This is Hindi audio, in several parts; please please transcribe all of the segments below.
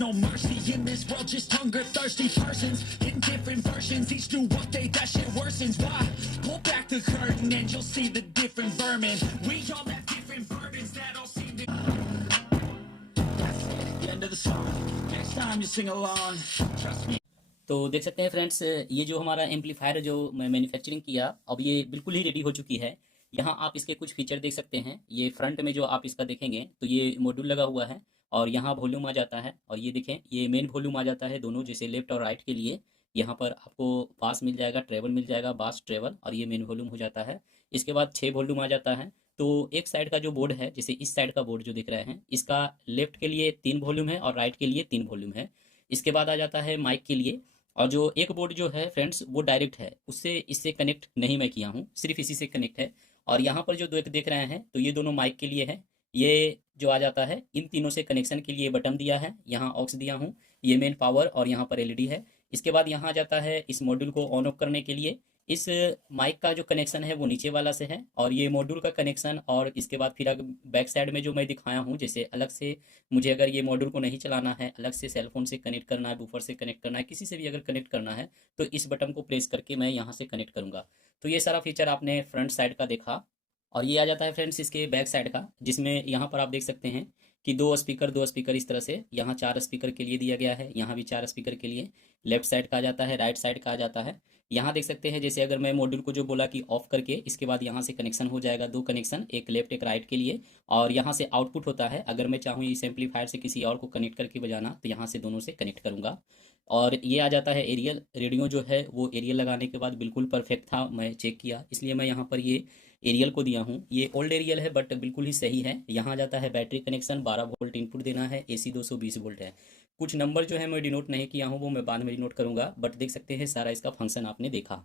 no mercy in this world, just hunger thirsty persons in different versions, each new update that shit worsens. Why? Pull back the curtain and you'll see the different vermin. We all have different burdens that all seem to. That's it, the end of the song. Next time you sing along, trust me. तो देख सकते हैं फ्रेंड्स, ये जो हमारा एम्पलीफायर जो मैं मैन्युफैक्चरिंग किया, अब ये बिल्कुल ही रेडी हो चुकी है। यहाँ आप इसके कुछ फीचर देख सकते हैं। ये फ्रंट में जो आप इसका देखेंगे तो ये मॉड्यूल लगा हुआ है और यहाँ वॉल्यूम आ जाता है, और ये देखें ये मेन वॉल्यूम आ जाता है दोनों, जैसे लेफ्ट और राइट के लिए। यहाँ पर आपको बास मिल जाएगा, ट्रेवल मिल जाएगा, बास ट्रेवल, और ये मेन वॉल्यूम हो जाता है। इसके बाद 6 वॉल्यूम आ जाता है। तो एक साइड का जो बोर्ड है, जैसे इस साइड का बोर्ड जो दिख रहे हैं, इसका लेफ्ट के लिए 3 वॉल्यूम है और राइट के लिए 3 वॉल्यूम है। इसके बाद आ जाता है माइक के लिए, और जो एक बोर्ड जो है फ्रेंड्स वो डायरेक्ट है, उससे इससे कनेक्ट नहीं मैं किया हूँ, सिर्फ इसी से कनेक्ट है। और यहाँ पर जो देख रहे हैं तो ये दोनों माइक के लिए है। ये जो आ जाता है, इन तीनों से कनेक्शन के लिए बटन दिया है, यहाँ ऑक्स दिया हूँ, ये मेन पावर, और यहाँ पर एलईडी है। इसके बाद यहाँ आ जाता है इस मॉड्यूल को ऑन ऑफ करने के लिए। इस माइक का जो कनेक्शन है वो नीचे वाला से है, और ये मॉड्यूल का कनेक्शन, और इसके बाद फिर अगर बैक साइड में जो मैं दिखाया हूँ, जैसे अलग से मुझे अगर ये मॉड्यूल को नहीं चलाना है, अलग से सेलफोन से कनेक्ट करना है, बूफर से कनेक्ट करना है, किसी से भी अगर कनेक्ट करना है तो इस बटन को प्रेस करके मैं यहाँ से कनेक्ट करूँगा। तो ये सारा फीचर आपने फ्रंट साइड का देखा। और ये आ जाता है फ्रेंड्स इसके बैक साइड का, जिसमें यहाँ पर आप देख सकते हैं कि दो स्पीकर इस तरह से, यहाँ 4 स्पीकर के लिए दिया गया है, यहाँ भी 4 स्पीकर के लिए। लेफ्ट साइड का आ जाता है, राइट साइड का आ जाता है। यहाँ देख सकते हैं, जैसे अगर मैं मॉड्यूल को जो बोला कि ऑफ करके इसके बाद यहाँ से कनेक्शन हो जाएगा, 2 कनेक्शन, एक लेफ्ट एक राइट के लिए, और यहाँ से आउटपुट होता है। अगर मैं चाहूँ इस एम्पलीफायर से किसी और को कनेक्ट करके बजाना, तो यहाँ से दोनों से कनेक्ट करूँगा। और ये आ जाता है एरियल। रेडियो जो है वो एरियल लगाने के बाद बिल्कुल परफेक्ट था, मैं चेक किया, इसलिए मैं यहाँ पर ये एरियल को दिया हूँ। ये ओल्ड एरियल है बट बिल्कुल ही सही है। यहाँ आ जाता है बैटरी कनेक्शन, 12 वोल्ट इनपुट देना है, एसी 220 वोल्ट है। कुछ नंबर जो है मैं डिनोट नहीं किया हूँ, वो मैं बाद में डिनोट करूँगा, बट देख सकते हैं सारा इसका फंक्शन आपने देखा।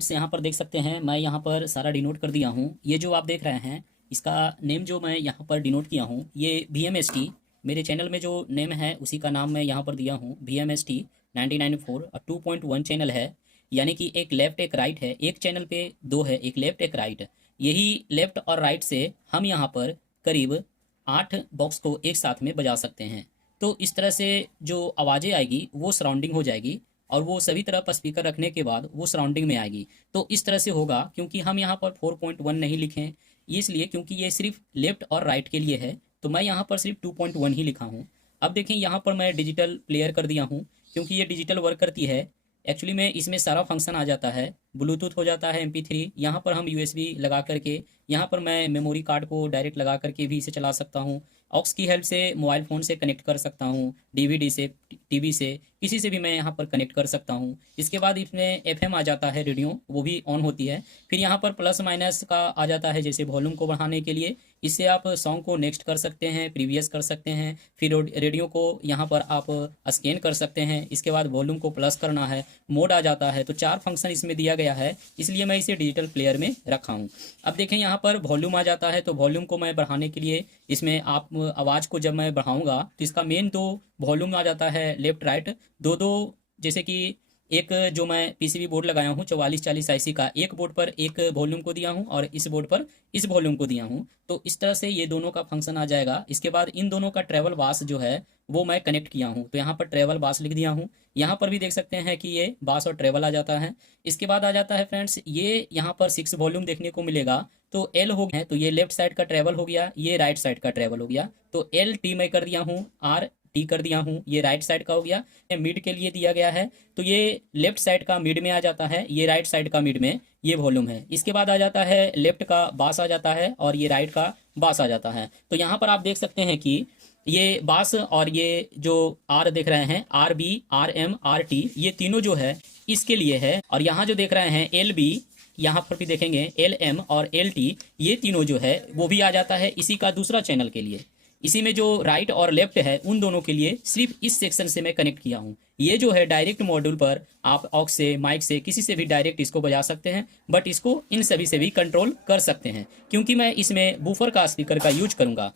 फ्रेंड्स यहाँ पर देख सकते हैं, मैं यहाँ पर सारा डिनोट कर दिया हूँ। ये जो आप देख रहे हैं, इसका नेम जो मैं यहाँ पर डिनोट किया हूँ, ये VMST, मेरे चैनल में जो नेम है उसी का नाम मैं यहाँ पर दिया हूँ, VMST 1994 और 2.1 चैनल है। यानी कि एक लेफ्ट एक राइट है, एक चैनल पे दो है, एक लेफ्ट एक राइट। यही लेफ्ट और राइट से हम यहाँ पर करीब 8 बॉक्स को एक साथ में बजा सकते हैं। तो इस तरह से जो आवाज़ें आएगी वो सराउंडिंग हो जाएगी और वो सभी तरफ स्पीकर रखने के बाद वो सराउंडिंग में आएगी। तो इस तरह से होगा, क्योंकि हम यहाँ पर 4.1 नहीं लिखे इसलिए, क्योंकि ये सिर्फ लेफ्ट और राइट के लिए है, तो मैं यहाँ पर सिर्फ 2.1 ही लिखा हूँ। अब देखें यहाँ पर मैं डिजिटल प्लेयर कर दिया हूँ, क्योंकि ये डिजिटल वर्क करती है। एक्चुअली में इसमें सारा फंक्शन आ जाता है, ब्लूटूथ हो जाता है, MP3, यहाँ पर हम USB लगा करके, यहाँ पर मैं मेमोरी कार्ड को डायरेक्ट लगा करके भी इसे चला सकता हूँ। ऑक्स की हेल्प से मोबाइल फ़ोन से कनेक्ट कर सकता हूँ, DVD से, TV से, किसी से भी मैं यहाँ पर कनेक्ट कर सकता हूँ। इसके बाद इसमें FM आ जाता है, रेडियो, वो भी ऑन होती है। फिर यहाँ पर प्लस माइनस का आ जाता है, जैसे वॉल्यूम को बढ़ाने के लिए, इससे आप सॉन्ग को नेक्स्ट कर सकते हैं, प्रीवियस कर सकते हैं। फिर रेडियो को यहाँ पर आप स्कैन कर सकते हैं। इसके बाद वॉल्यूम को प्लस करना है, मोड आ जाता है। तो 4 फंक्शन इसमें दिया गया है, इसलिए मैं इसे डिजिटल प्लेयर में रखा हूँ। अब देखें यहाँ पर वॉल्यूम आ जाता है, तो वॉल्यूम को मैं बढ़ाने के लिए इसमें आप आवाज़ को जब मैं बढ़ाऊँगा तो इसका मेन 2 वॉल्यूम आ जाता है, लेफ्ट राइट, दो जैसे कि एक जो मैं PCB बोर्ड लगाया हूँ 4440 IC का, एक बोर्ड पर एक वॉल्यूम को दिया हूँ और इस बोर्ड पर इस वॉल्यूम को दिया हूँ। तो इस तरह से ये दोनों का फंक्शन आ जाएगा। इसके बाद इन दोनों का ट्रैवल बास जो है वो मैं कनेक्ट किया हूँ, तो यहाँ पर ट्रैवल बास लिख दिया हूँ। यहाँ पर भी देख सकते हैं कि ये बास और ट्रैवल आ जाता है। इसके बाद आ जाता है फ्रेंड्स, ये यहाँ पर 6 वॉल्यूम देखने को मिलेगा। तो L हो गया, तो ये लेफ्ट साइड का ट्रैवल हो गया, ये राइट साइड का ट्रैवल हो गया। तो LT मैं कर दिया हूँ, RT कर दिया हूँ, ये राइट साइड का हो गया। मिड के लिए दिया गया है, तो ये लेफ्ट साइड का मिड में आ जाता है, ये राइट साइड का मिड में ये वॉल्यूम है। इसके बाद आ जाता है लेफ्ट का बास आ जाता है और ये राइट का बास आ जाता है। तो यहाँ पर आप देख सकते हैं कि ये बास और ये जो R देख रहे हैं, RB, RM, RT, ये तीनों जो है इसके लिए है। और यहाँ जो देख रहे हैं LB, यहाँ पर भी देखेंगे LM और LT, ये तीनों जो है वो भी आ जाता है इसी का दूसरा चैनल के लिए। इसी में जो राइट और लेफ्ट है उन दोनों के लिए सिर्फ इस सेक्शन से मैं कनेक्ट किया हूँ। ये जो है डायरेक्ट मॉड्यूल पर आप ऑक्स से, माइक से, किसी से भी डायरेक्ट इसको बजा सकते हैं, बट इसको इन सभी से भी कंट्रोल कर सकते हैं, क्योंकि मैं इसमें बूफर का स्पीकर का यूज करूँगा।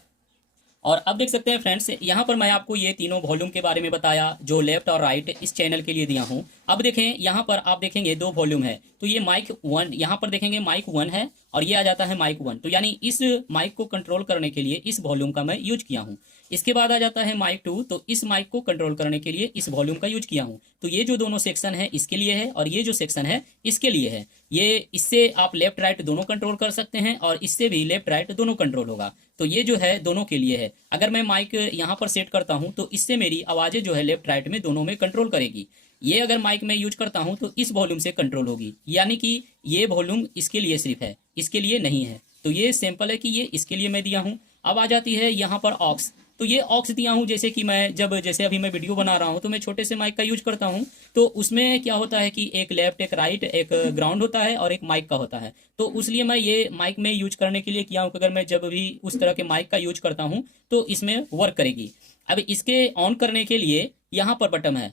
और अब देख सकते हैं फ्रेंड्स, यहाँ पर मैं आपको ये तीनों वॉल्यूम के बारे में बताया जो लेफ्ट और राइट इस चैनल के लिए दिया हूँ। अब देखें यहाँ पर आप देखेंगे 2 वॉल्यूम है, तो ये माइक 1, यहाँ पर देखेंगे माइक 1 है और ये आ जाता है माइक 1। तो यानी इस माइक को कंट्रोल करने के लिए इस वॉल्यूम का मैं यूज किया हूँ। इसके बाद आ जाता है माइक 2, तो इस माइक को कंट्रोल करने के लिए इस वॉल्यूम का यूज किया हूँ। तो ये जो दोनों सेक्शन है इसके लिए है और ये जो सेक्शन है इसके लिए है। ये इससे आप लेफ्ट राइट दोनों कंट्रोल कर सकते हैं और इससे भी लेफ्ट राइट दोनों कंट्रोल होगा। तो ये जो है दोनों के लिए है। अगर मैं माइक यहाँ पर सेट करता हूँ तो इससे मेरी आवाज़ें जो है लेफ्ट राइट में दोनों में कंट्रोल करेगी। ये अगर माइक में यूज करता हूँ तो इस वॉल्यूम से कंट्रोल होगी, यानी कि ये वॉल्यूम इसके लिए सिर्फ है, इसके लिए नहीं है। तो ये सैंपल है कि ये इसके लिए मैं दिया हूँ। अब आ जाती है यहाँ पर ऑक्स, तो ये ऑक्स दिया हूँ जैसे कि मैं जैसे अभी मैं वीडियो बना रहा हूँ तो मैं छोटे से माइक का यूज करता हूँ। तो उसमें क्या होता है कि एक लेफ्ट एक राइट एक ग्राउंड होता है और एक माइक का होता है। तो उसलिए मैं ये माइक में यूज करने के लिए किया हूँ कि अगर मैं जब भी उस तरह के माइक का यूज करता हूँ तो इसमें वर्क करेगी। अब इसके ऑन करने के लिए यहाँ पर बटन है,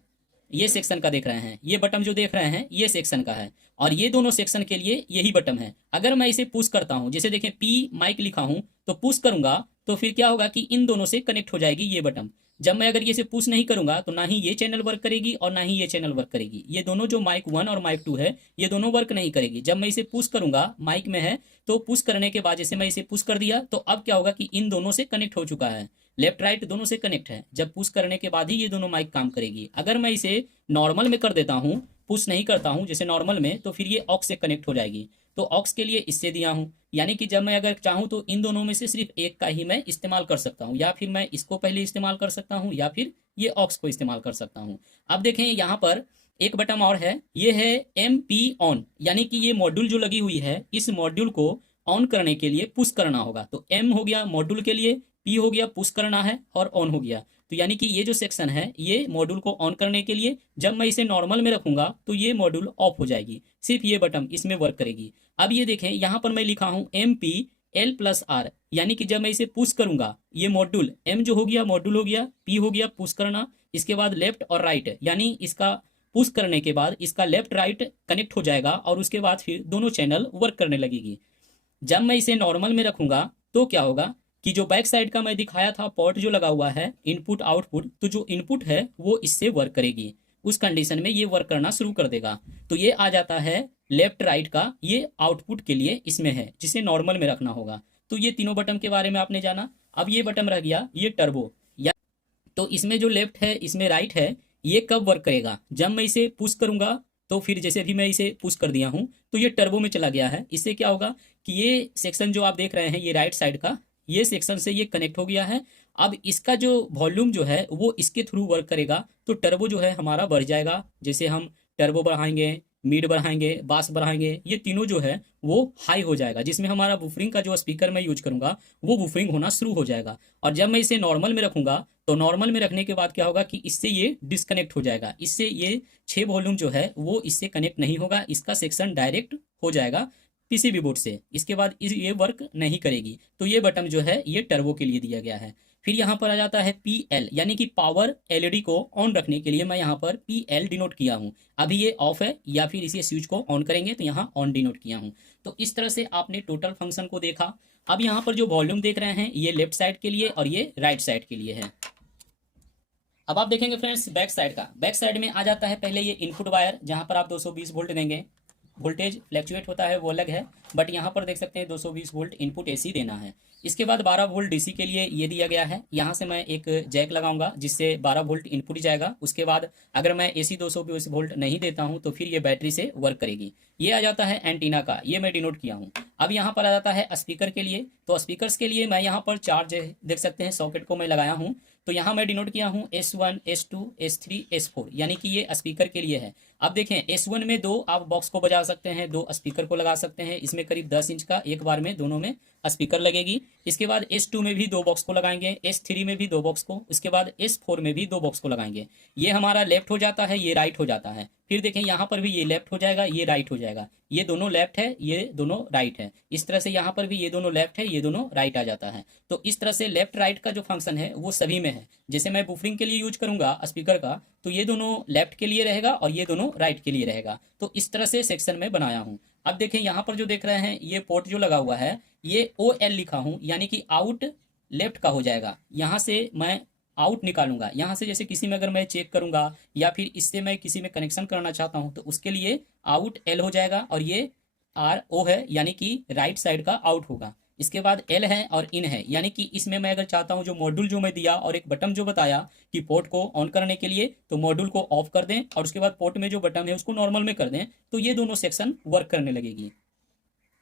ये सेक्शन का देख रहे हैं, ये बटन जो देख रहे हैं ये सेक्शन का है और ये दोनों सेक्शन के लिए यही बटन है। अगर मैं इसे पुश करता हूं, जैसे देखें P माइक लिखा हूं तो पुश करूंगा तो फिर क्या होगा कि इन दोनों से कनेक्ट हो जाएगी ये बटन। जब मैं अगर ये से पुश नहीं करूंगा तो ना ही ये चैनल वर्क करेगी और ना ही ये चैनल वर्क करेगी। ये दोनों जो माइक 1 और माइक 2 है ये दोनों वर्क नहीं करेगी। जब मैं इसे पुश करूंगा, माइक में है तो पुश करने के बाद जैसे मैं इसे पुश कर दिया तो अब क्या होगा कि इन दोनों से कनेक्ट हो चुका है, लेफ्ट राइट दोनों से कनेक्ट है। जब पुश करने के बाद ही ये दोनों माइक काम करेगी। अगर मैं इसे नॉर्मल में कर देता हूँ, पुश नहीं करता हूँ जैसे नॉर्मल में, तो फिर ये ऑक्स से कनेक्ट हो जाएगी। तो ऑक्स के लिए इससे दिया हूँ, यानी कि जब मैं अगर चाहूँ तो इन दोनों में से सिर्फ एक का ही मैं इस्तेमाल कर सकता हूँ, या फिर मैं इसको पहले इस्तेमाल कर सकता हूँ या फिर ये ऑक्स को इस्तेमाल कर सकता हूँ। अब देखें यहाँ पर एक बटन और है, ये है MP ऑन, यानी कि ये मॉड्यूल जो लगी हुई है इस मॉड्यूल को ऑन करने के लिए पुश करना होगा। तो M हो गया मॉड्यूल के लिए, P हो गया पुश करना है और ऑन हो गया। तो यानी कि ये जो सेक्शन है ये मॉड्यूल को ऑन करने के लिए, जब मैं इसे नॉर्मल में रखूंगा तो ये मॉड्यूल ऑफ हो जाएगी, सिर्फ ये बटन इसमें वर्क करेगी। अब ये देखें यहाँ पर मैं लिखा हूँ MP L+R, यानी कि जब मैं इसे पुश करूंगा ये मॉड्यूल M जो हो गया मॉड्यूल हो गया, P हो गया पुश करना, इसके बाद लेफ्ट और राइट यानी इसका पुश करने के बाद इसका लेफ्ट राइट कनेक्ट हो जाएगा और उसके बाद फिर दोनों चैनल वर्क करने लगेगी। जब मैं इसे नॉर्मल में रखूंगा तो क्या होगा कि जो बैक साइड का मैं दिखाया था पोर्ट जो लगा हुआ है इनपुट आउटपुट, तो जो इनपुट है वो इससे वर्क करेगी। उस कंडीशन में ये वर्क करना शुरू कर देगा। तो ये आ जाता है लेफ्ट राइट का, ये आउटपुट के लिए इसमें है जिसे नॉर्मल में रखना होगा। तो ये तीनों बटन के बारे में आपने जाना। अब ये बटन रह गया ये टर्बो, या तो इसमें जो लेफ्ट है इसमें राइट है, ये कब वर्क करेगा? जब मैं इसे पुश करूंगा तो फिर जैसे अभी मैं इसे पुश कर दिया हूं तो ये टर्बो में चला गया है। इससे क्या होगा कि ये सेक्शन जो आप देख रहे हैं ये राइट साइड का, ये सेक्शन से ये कनेक्ट हो गया है। अब इसका जो वॉल्यूम जो है वो इसके थ्रू वर्क करेगा, तो टर्बो जो है हमारा बढ़ जाएगा। जैसे हम टर्बो बढ़ाएंगे, मिड बढ़ाएंगे, बास बढ़ाएंगे, ये तीनों जो है वो हाई हो जाएगा, जिसमें हमारा वूफरिंग का जो स्पीकर मैं यूज करूंगा वो वूफरिंग होना शुरू हो जाएगा। और जब मैं इसे नॉर्मल में रखूंगा तो नॉर्मल में रखने के बाद क्या होगा कि इससे ये डिस्कनेक्ट हो जाएगा। इससे ये 6 वॉल्यूम जो है वो इससे कनेक्ट नहीं होगा, इसका सेक्शन डायरेक्ट हो जाएगा पीसीबी बोर्ड से। इसके बाद ये वर्क नहीं करेगी। तो ये बटन जो है ये टर्बो के लिए दिया गया है। फिर यहाँ पर आ जाता है PL, यानी कि पावर एलईडी को ऑन रखने के लिए मैं यहाँ पर PL डिनोट किया हूँ। अभी ये ऑफ है, या फिर इसी स्विच को ऑन करेंगे तो यहाँ ऑन डिनोट किया हूँ। तो इस तरह से आपने टोटल फंक्शन को देखा। अब यहाँ पर जो वॉल्यूम देख रहे हैं ये लेफ्ट साइड के लिए और ये राइट साइड के लिए है। अब आप देखेंगे फ्रेंड्स बैक साइड का, बैक साइड में आ जाता है पहले ये इनपुट वायर, जहाँ पर आप 220 वोल्ट देंगे। वोल्टेज फ्लैक्चुएट होता है वो अलग है, बट यहाँ पर देख सकते हैं 220 वोल्ट इनपुट एसी देना है। इसके बाद 12 वोल्ट डीसी के लिए ये दिया गया है। यहाँ से मैं एक जैक लगाऊंगा जिससे 12 वोल्ट इनपुट जाएगा। उसके बाद अगर मैं एसी 220 वोल्ट नहीं देता हूँ तो फिर ये बैटरी से वर्क करेगी। ये आ जाता है एंटीना का, ये मैं डिनोट किया हूँ। अब यहाँ पर आ जाता है स्पीकर के लिए। तो स्पीकर्स के लिए मैं यहाँ पर 4 देख सकते हैं सॉकेट को मैं लगाया हूँ। तो यहाँ मैं डिनोट किया हूँ S1, S2, S3, S4, यानी कि ये स्पीकर के लिए है। अब देखें S1 में 2 आप बॉक्स को बजा सकते हैं, 2 स्पीकर को लगा सकते हैं। इसमें करीब 10 इंच का एक बार में दोनों में स्पीकर लगेगी। इसके बाद S2 में भी 2 बॉक्स को लगाएंगे, S3 में भी 2 बॉक्स को, उसके बाद S4 में भी 2 बॉक्स को लगाएंगे। ये हमारा लेफ्ट हो जाता है, ये राइट हो जाता है। फिर देखें यहाँ पर भी ये लेफ्ट हो जाएगा, ये राइट हो जाएगा। ये दोनों लेफ्ट है, ये दोनों राइट है। इस तरह से यहाँ पर भी ये दोनों लेफ्ट है, ये दोनों राइट आ जाता है। तो इस तरह से लेफ्ट राइट का जो फंक्शन है वो सभी में है। जैसे मैं बूफरिंग के लिए यूज करूंगा स्पीकर का, तो ये दोनों लेफ्ट के लिए रहेगा और ये दोनों राइट के लिए रहेगा। तो इस तरह से सेक्शन में बनाया हूँ। अब देखें यहाँ पर जो देख रहे हैं ये पोर्ट जो लगा हुआ है ये OL लिखा हूँ, यानी कि आउट लेफ्ट का हो जाएगा। यहाँ से मैं आउट निकालूंगा। यहाँ से जैसे किसी में अगर मैं चेक करूंगा या फिर इससे मैं किसी में कनेक्शन करना चाहता हूँ तो उसके लिए आउट L हो जाएगा, और ये RO है यानी कि राइट साइड का आउट होगा। इसके बाद L है और इन है, यानी कि इसमें मैं अगर चाहता हूँ जो मॉड्यूल जो मैं दिया और एक बटन जो बताया कि पोर्ट को ऑन करने के लिए, तो मॉड्यूल को ऑफ कर दें और उसके बाद पोर्ट में जो बटन है उसको नॉर्मल में कर दें, तो ये दोनों सेक्शन वर्क करने लगेगी।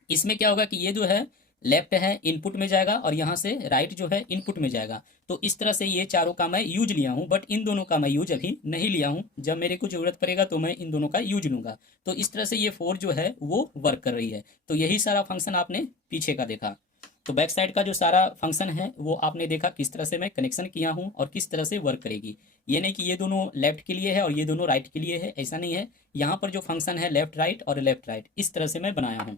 इसमें क्या होगा कि ये जो है लेफ्ट है इनपुट में जाएगा और यहाँ से राइट जो है इनपुट में जाएगा। तो इस तरह से ये चारों का मैं यूज लिया हूँ, बट इन दोनों का मैं यूज अभी नहीं लिया हूँ। जब मेरे को जरूरत पड़ेगा तो मैं इन दोनों का यूज लूंगा। तो इस तरह से ये 4 जो है वो वर्क कर रही है। तो यही सारा फंक्शन आपने पीछे का देखा। तो बैक साइड का जो सारा फंक्शन है वो आपने देखा किस तरह से मैं कनेक्शन किया हूँ और किस तरह से वर्क करेगी। ये नहीं कि ये दोनों लेफ्ट के लिए है और ये दोनों राइट के लिए है, ऐसा नहीं है। यहाँ पर जो फंक्शन है लेफ्ट राइट और लेफ्ट राइट, इस तरह से मैं बनाया हूँ।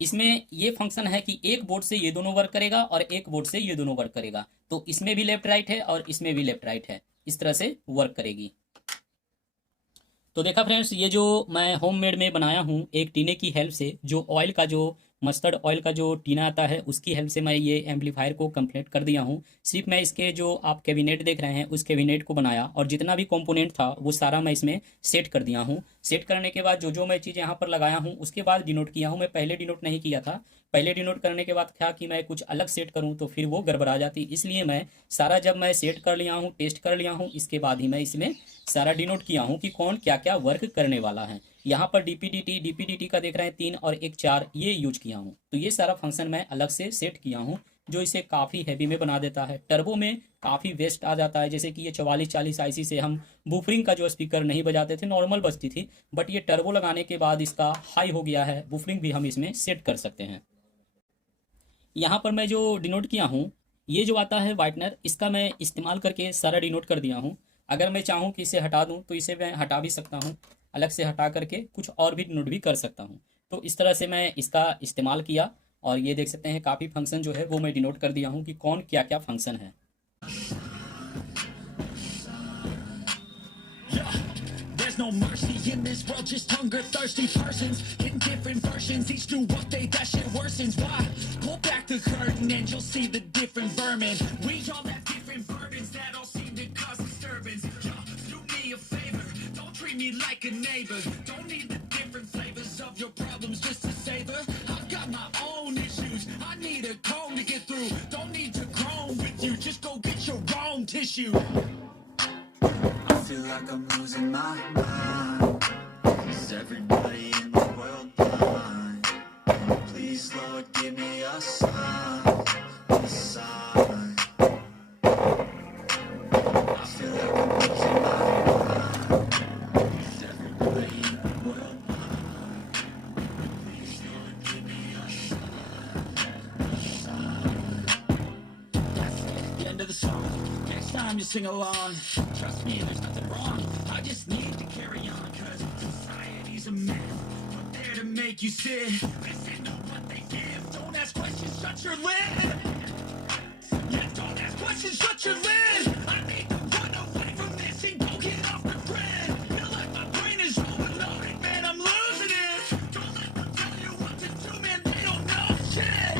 इसमें ये फंक्शन है कि एक बोर्ड से ये दोनों वर्क करेगा और एक बोर्ड से ये दोनों वर्क करेगा। तो इसमें भी लेफ्ट राइट है और इसमें भी लेफ्ट राइट है, इस तरह से वर्क करेगी। तो देखा फ्रेंड्स, ये जो मैं होममेड में बनाया हूँ एक टीने की हेल्प से, जो ऑयल का जो मस्टर्ड ऑयल का जो टीना आता है उसकी हेल्प से मैं ये एम्पलीफायर को कंप्लीट कर दिया हूँ। सिर्फ मैं इसके जो आप कैबिनेट देख रहे हैं उस कैबिनेट को बनाया और जितना भी कंपोनेंट था वो सारा मैं इसमें सेट कर दिया हूँ। सेट करने के बाद जो जो मैं चीज़ यहाँ पर लगाया हूँ उसके बाद डिनोट किया हूँ। मैं पहले डिनोट नहीं किया था। पहले डिनोट करने के बाद क्या कि मैं कुछ अलग सेट करूँ तो फिर वो गड़बड़ा जाती, इसलिए मैं सारा जब मैं सेट कर लिया हूँ, टेस्ट कर लिया हूँ, इसके बाद ही मैं इसमें सारा डिनोट किया हूँ कि कौन क्या क्या वर्क करने वाला है। यहाँ पर डीपीडीटी का देख रहे हैं 3 और 1 4 ये यूज किया हूँ। तो ये सारा फंक्शन मैं अलग से सेट किया हूँ जो इसे काफ़ी हैवी में बना देता है। टर्बो में काफ़ी वेस्ट आ जाता है, जैसे कि ये 4440 आईसी से हम बूफरिंग का जो स्पीकर नहीं बजाते थे, नॉर्मल बजती थी, बट ये टर्बो लगाने के बाद इसका हाई हो गया है। बूफरिंग भी हम इसमें सेट कर सकते हैं। यहाँ पर मैं जो डिनोट किया हूँ ये जो आता है वाइटनर, इसका मैं इस्तेमाल करके सारा डिनोट कर दिया हूँ। अगर मैं चाहूँ कि इसे हटा दूँ तो इसे मैं हटा भी सकता हूँ, अलग से हटा करके कुछ और भी डिनोट भी कर सकता हूँ। तो इस तरह से मैं इसका इस्तेमाल किया और ये देख सकते हैं काफ़ी फंक्शन जो है वो मैं डिनोट कर दिया हूँ कि कौन क्या क्या फंक्शन है। no mercy in this world, just hunger thirsty persons in different versions, each do what they, that shit worsens. Why? Pull back the curtain and you'll see the different vermin. We all have different burdens that all seem to cause disturbance. Yo, do me a favor, don't treat me like a neighbor. Don't need the different flavors of your problems just to savor. I've got my own issues, I need a comb to get through. Don't need to groan with you, just go get your own tissue. I feel like I'm losing my mind. Is everybody in the world blind? Please, Lord, give me a sign. A sign. I feel like I'm losing my mind. Is everybody in the world blind? Please, Lord, give me a sign. That's it, the end of the song. Next time you sing along, trust me, there's nothing wrong. I just need to carry on, cause society's a myth. Put there to make you sit. Listen to what they give. Don't ask questions, shut your lid. Yeah, don't ask questions, shut your lid. I need to run away from this and go get off the grid. Feel like my brain is overloaded, man, I'm losing it. Don't let them tell you what to do, man, they don't know shit.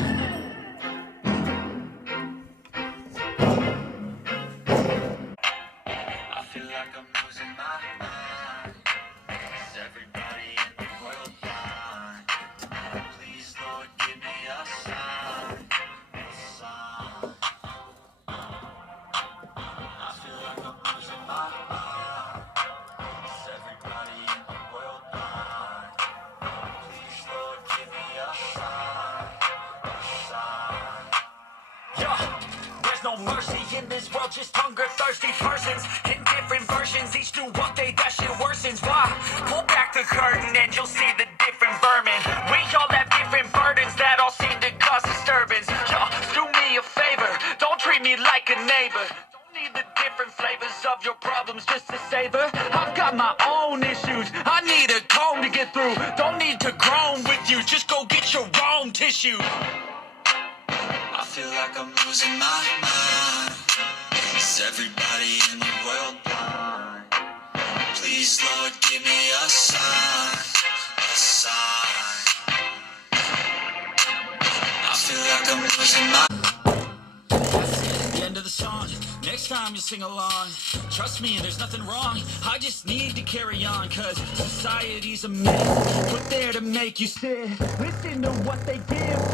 I feel like I'm losing my mind. Is everybody in the world blind? Please, Lord, give me a sign. A sign. I feel like I'm losing my mind. Is everybody in the world blind? Please, Lord, give me a sign. A sign. Yo, there's no mercy in this world, just hunger thirsty persons in different versions, each do what they, that shit worsens. Why? Pull back the curtain and you'll see the different vermin. We all have different burdens that all seem to cause disturbance. Yo, do me a favor, don't treat me like a neighbor. Don't need the different flavors of your problems just to savor. I've got my own issues, I need a comb to get through. Don't need to groan with you, just go get your own tissue. I feel like I'm losing my mind. Is everybody in the world blind? Please, Lord, give me a sign. A sign. I feel like I'm losing my The end of the song. Next time you sing along, trust me, there's nothing wrong. I just need to carry on, cause society's a myth. Put there to make you sit. Listen to what they give.